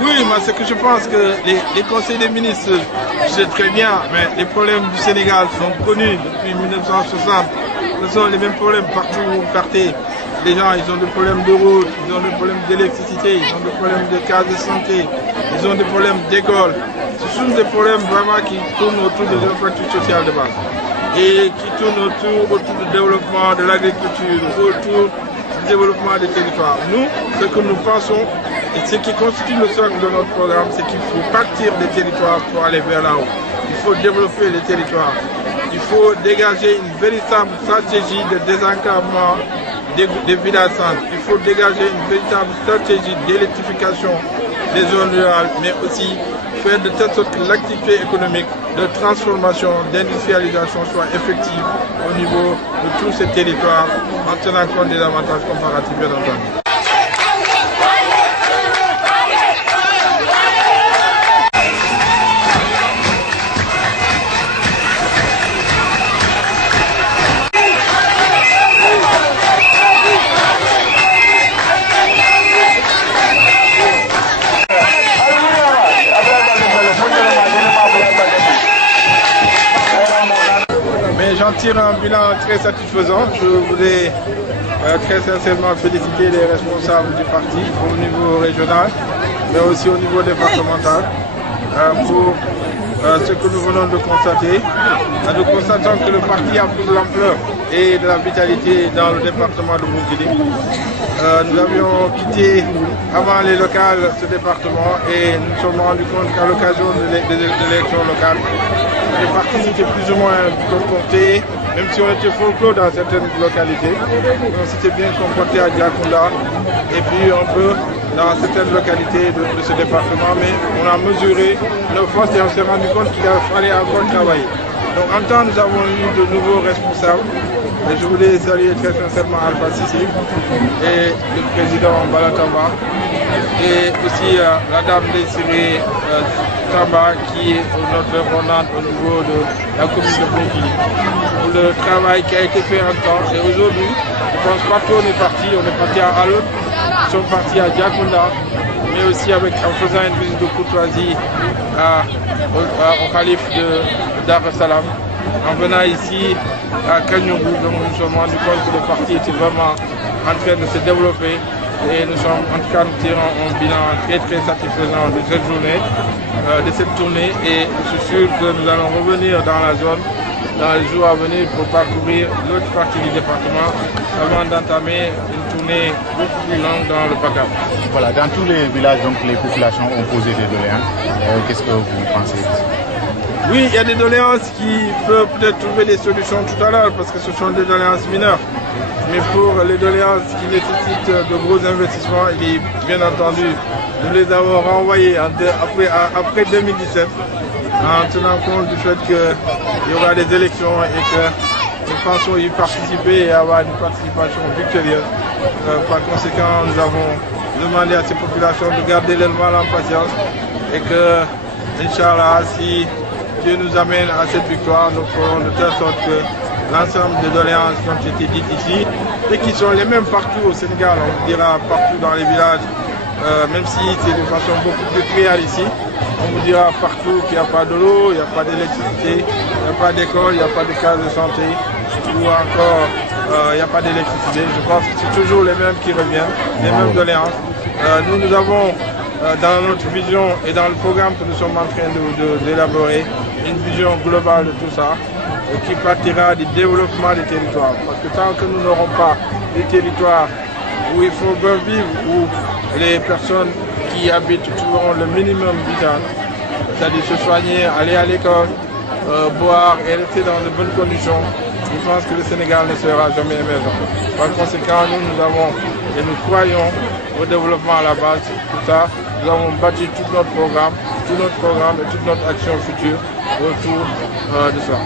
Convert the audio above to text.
Oui, mais c'est que je pense que les conseils des ministres, c'est très bien, mais les problèmes du Sénégal sont connus depuis 1960. Ce sont les mêmes problèmes partout où vous partez. Les gens, ils ont des problèmes de route, ils ont des problèmes d'électricité, ils ont des problèmes de cases de santé, ils ont des problèmes d'école. Ce sont des problèmes vraiment qui tournent autour des infrastructures sociales de base et qui tournent autour du développement de l'agriculture, autour du développement des territoires. Nous, ce que nous pensons, et ce qui constitue le socle de notre programme, c'est qu'il faut partir des territoires pour aller vers là-haut. Il faut développer les territoires. Il faut dégager une véritable stratégie de désenclavement des villages-centres. Il faut dégager une véritable stratégie d'électrification des zones rurales, mais aussi faire de telle sorte que l'activité économique, de transformation, d'industrialisation soit effective au niveau de tous ces territoires en tenant compte des avantages comparatifs, bien entendu. J'en tire un bilan très satisfaisant. Je voudrais très sincèrement féliciter les responsables du parti au niveau régional, mais aussi au niveau départemental pour ce que nous venons de constater. Nous constatons que le parti a pris de l'ampleur et de la vitalité dans le département de Bounkiling. Nous avions quitté avant les locales ce département et nous nous sommes rendus compte qu'à l'occasion des élections locales, le parti s'était plus ou moins comporté, même si on était folklore dans certaines localités, on s'était bien comporté à Diakounda et puis un peu dans certaines localités de ce département, mais on a mesuré nos forces et on s'est rendu compte qu'il fallait encore travailler. Donc en temps, nous avons eu de nouveaux responsables. Et je voulais saluer très sincèrement Alpha Sissi et le président Balatamba et aussi la dame Désirée Tamba qui est notre répondante au niveau de la commune de Bounkiling. Pour le travail qui a été fait en temps. Et aujourd'hui, je pense partout on est parti à Alot, nous sommes partis à Diakounda, mais aussi en faisant une visite de courtoisie au calife de Dar es Salaam. En venant ici à Kanyungu, donc nous nous sommes rendus compte que le parti était vraiment en train de se développer et nous sommes en tout cas nous tirons un bilan très satisfaisant de cette journée, de cette tournée et je suis sûr que nous allons revenir dans la zone dans les jours à venir pour parcourir l'autre partie du département avant d'entamer une tournée beaucoup plus longue dans le PACAP. Voilà, dans tous les villages, donc les populations ont posé des doléances. Qu'est-ce que vous pensez? Oui, il y a des doléances qui peuvent peut-être trouver des solutions tout à l'heure parce que ce sont des doléances mineures. Mais pour les doléances qui nécessitent de gros investissements, il est bien entendu, nous les avons renvoyés après 2017 en tenant compte du fait qu'il y aura des élections et que nous pensons y participer et avoir une participation victorieuse. Par conséquent, nous avons demandé à ces populations de garder leur mal en patience et que, Inch'Allah, si Dieu nous amène à cette victoire, nous ferons de telle sorte que l'ensemble des doléances qui ont été dites ici et qui sont les mêmes partout au Sénégal, on dira partout dans les villages, même si c'est de façon beaucoup plus claire ici, on vous dira partout qu'il n'y a pas de l'eau, il n'y a pas d'électricité, il n'y a pas d'école, il n'y a pas de case de santé ou encore il n'y a pas d'électricité. Je pense que c'est toujours les mêmes qui reviennent, les mêmes doléances. Nous avons dans notre vision et dans le programme que nous sommes en train d'élaborer une vision globale de tout ça qui partira du développement des territoires. Parce que tant que nous n'aurons pas des territoires où il faut bien vivre, où les personnes qui habitent trouveront le minimum vital, c'est-à-dire se soigner, aller à l'école, boire et rester dans de bonnes conditions, je pense que le Sénégal ne sera jamais émergent. Par conséquent, nous avons et nous croyons au développement à la base. Tout ça, nous avons bâti tout notre programme et toute notre action future autour de ça.